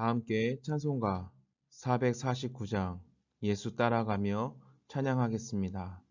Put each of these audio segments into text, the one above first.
다 함께 찬송가 449장 예수 따라가며 찬양하겠습니다.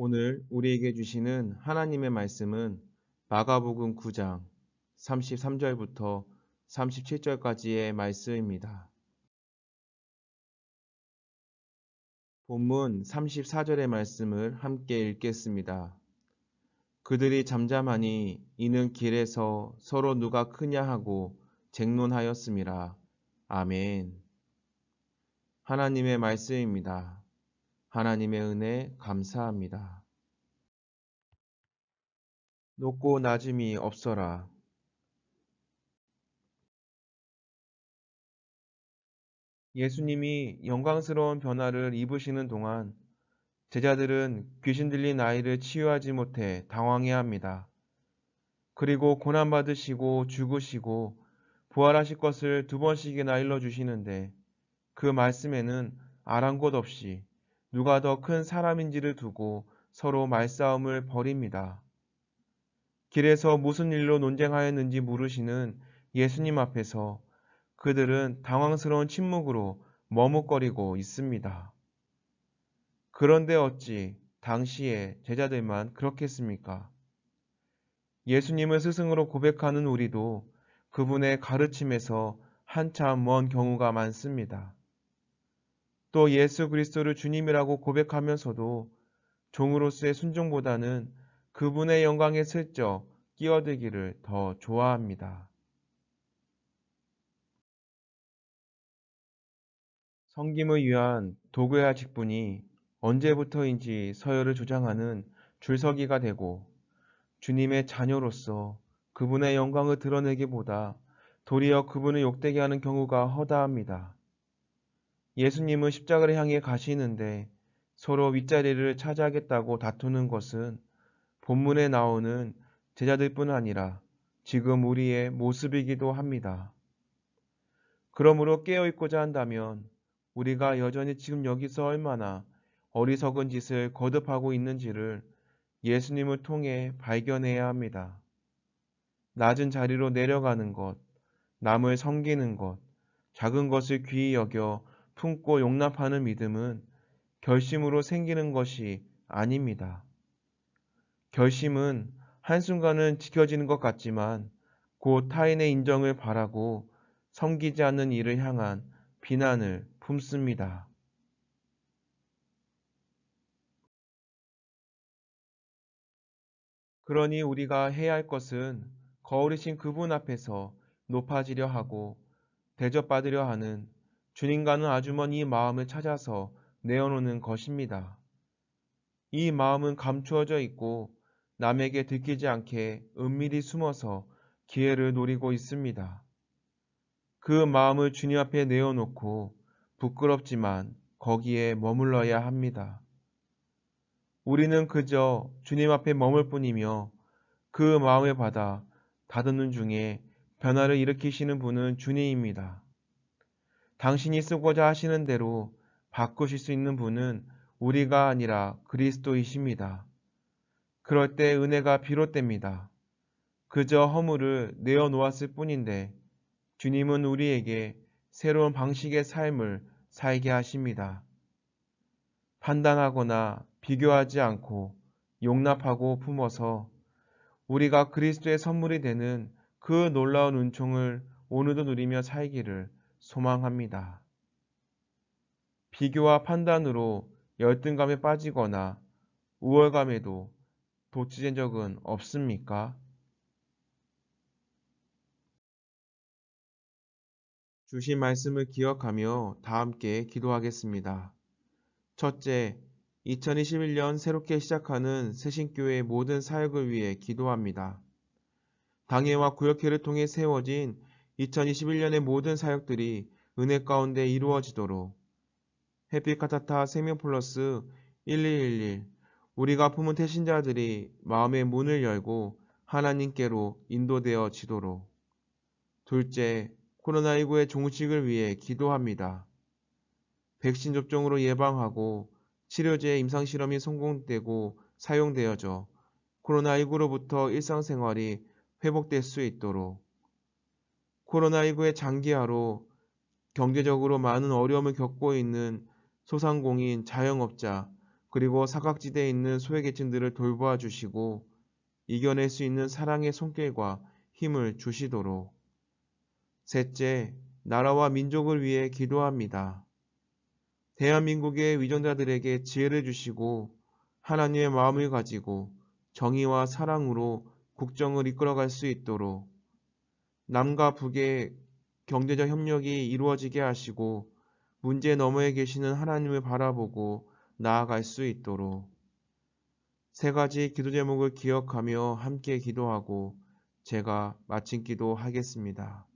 오늘 우리에게 주시는 하나님의 말씀은 마가복음 9장 33절부터 37절까지의 말씀입니다. 본문 34절의 말씀을 함께 읽겠습니다. 그들이 잠잠하니 이는 길에서 서로 누가 크냐 하고 쟁론하였음이라. 아멘. 하나님의 말씀입니다. 하나님의 은혜 감사합니다. 높고 낮음이 없어라. 예수님이 영광스러운 변화를 입으시는 동안 제자들은 귀신 들린 아이를 치유하지 못해 당황해합니다. 그리고 고난받으시고 죽으시고 부활하실 것을 2번씩이나 일러주시는데 그 말씀에는 아랑곳 없이 누가 더 큰 사람인지를 두고 서로 말싸움을 벌입니다. 길에서 무슨 일로 논쟁하였는지 물으시는 예수님 앞에서 그들은 당황스러운 침묵으로 머뭇거리고 있습니다. 그런데 어찌 당시의 제자들만 그렇겠습니까? 예수님을 스승으로 고백하는 우리도 그분의 가르침에서 한참 먼 경우가 많습니다. 또 예수 그리스도를 주님이라고 고백하면서도 종으로서의 순종보다는 그분의 영광에 슬쩍 끼어들기를 더 좋아합니다. 섬김을 위한 도구야 직분이 언제부터인지 서열을 조장하는 줄서기가 되고 주님의 자녀로서 그분의 영광을 드러내기보다 도리어 그분을 욕되게 하는 경우가 허다합니다. 예수님은 십자가를 향해 가시는데 서로 윗자리를 차지하겠다고 다투는 것은 본문에 나오는 제자들뿐 아니라 지금 우리의 모습이기도 합니다. 그러므로 깨어있고자 한다면 우리가 여전히 지금 여기서 얼마나 어리석은 짓을 거듭하고 있는지를 예수님을 통해 발견해야 합니다. 낮은 자리로 내려가는 것, 남을 섬기는 것, 작은 것을 귀히 여겨 품고 용납하는 믿음은 결심으로 생기는 것이 아닙니다. 결심은 한순간은 지켜지는 것 같지만 곧 타인의 인정을 바라고 섬기지 않는 이를 향한 비난을 품습니다. 그러니 우리가 해야 할 것은 거울이신 그분 앞에서 높아지려 하고 대접받으려 하는 주님과는 아주 먼 이 마음을 찾아서 내어놓는 것입니다. 이 마음은 감추어져 있고 남에게 들키지 않게 은밀히 숨어서 기회를 노리고 있습니다. 그 마음을 주님 앞에 내어놓고 부끄럽지만 거기에 머물러야 합니다. 우리는 그저 주님 앞에 머물 뿐이며 그 마음을 받아 다듬는 중에 변화를 일으키시는 분은 주님입니다. 당신이 쓰고자 하시는 대로 바꾸실 수 있는 분은 우리가 아니라 그리스도이십니다. 그럴 때 은혜가 비롯됩니다. 그저 허물을 내어놓았을 뿐인데 주님은 우리에게 새로운 방식의 삶을 살게 하십니다. 판단하거나 비교하지 않고 용납하고 품어서 우리가 그리스도의 선물이 되는 그 놀라운 은총을 오늘도 누리며 살기를 소망합니다. 비교와 판단으로 열등감에 빠지거나 우월감에도 도취된 적은 없습니까? 주신 말씀을 기억하며 다 함께 기도하겠습니다. 첫째, 2021년 새롭게 시작하는 새신교회의 모든 사역을 위해 기도합니다. 당회와 구역회를 통해 세워진 2021년의 모든 사역들이 은혜 가운데 이루어지도록 해피카타타 생명플러스 1111 우리가 품은 태신자들이 마음의 문을 열고 하나님께로 인도되어 지도록. 둘째, 코로나19의 종식을 위해 기도합니다. 백신 접종으로 예방하고 치료제 임상실험이 성공되고 사용되어져 코로나19로부터 일상생활이 회복될 수 있도록. 코로나19의 장기화로 경제적으로 많은 어려움을 겪고 있는 소상공인, 자영업자, 그리고 사각지대에 있는 소외계층들을 돌보아 주시고 이겨낼 수 있는 사랑의 손길과 힘을 주시도록. 셋째, 나라와 민족을 위해 기도합니다. 대한민국의 위정자들에게 지혜를 주시고 하나님의 마음을 가지고 정의와 사랑으로 국정을 이끌어갈 수 있도록 남과 북의 경제적 협력이 이루어지게 하시고 문제 너머에 계시는 하나님을 바라보고 나아갈 수 있도록. 세 가지 기도 제목을 기억하며 함께 기도하고 제가 마친 기도하겠습니다.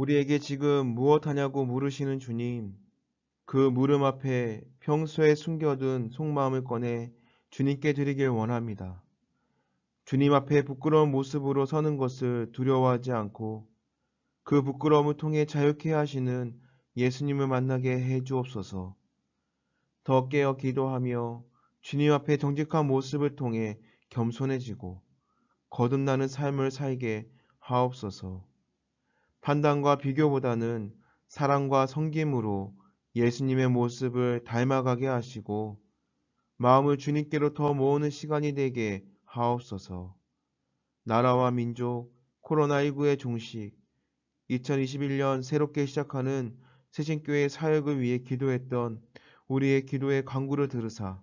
우리에게 지금 무엇하냐고 물으시는 주님, 그 물음 앞에 평소에 숨겨둔 속마음을 꺼내 주님께 드리길 원합니다. 주님 앞에 부끄러운 모습으로 서는 것을 두려워하지 않고 그 부끄러움을 통해 자유케 하시는 예수님을 만나게 해 주옵소서. 더 깨어 기도하며 주님 앞에 정직한 모습을 통해 겸손해지고 거듭나는 삶을 살게 하옵소서. 판단과 비교보다는 사랑과 섬김으로 예수님의 모습을 닮아가게 하시고 마음을 주님께로 더 모으는 시간이 되게 하옵소서. 나라와 민족, 코로나19의 종식, 2021년 새롭게 시작하는 새신교회 사역을 위해 기도했던 우리의 기도의 간구를 들으사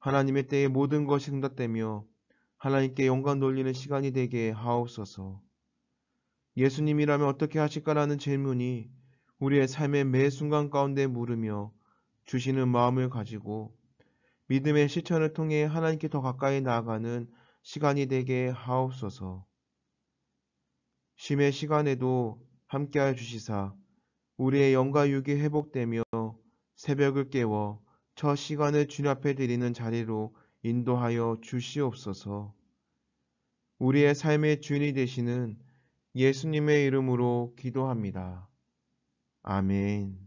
하나님의 때에 모든 것이 응답되며 하나님께 영광 돌리는 시간이 되게 하옵소서. 예수님이라면 어떻게 하실까라는 질문이 우리의 삶의 매 순간 가운데 물으며 주시는 마음을 가지고 믿음의 실천을 통해 하나님께 더 가까이 나아가는 시간이 되게 하옵소서. 쉼의 시간에도 함께하여 주시사 우리의 영과 육이 회복되며 새벽을 깨워 첫 시간을 주님 앞에 드리는 자리로 인도하여 주시옵소서. 우리의 삶의 주인이 되시는 예수님의 이름으로 기도합니다. 아멘.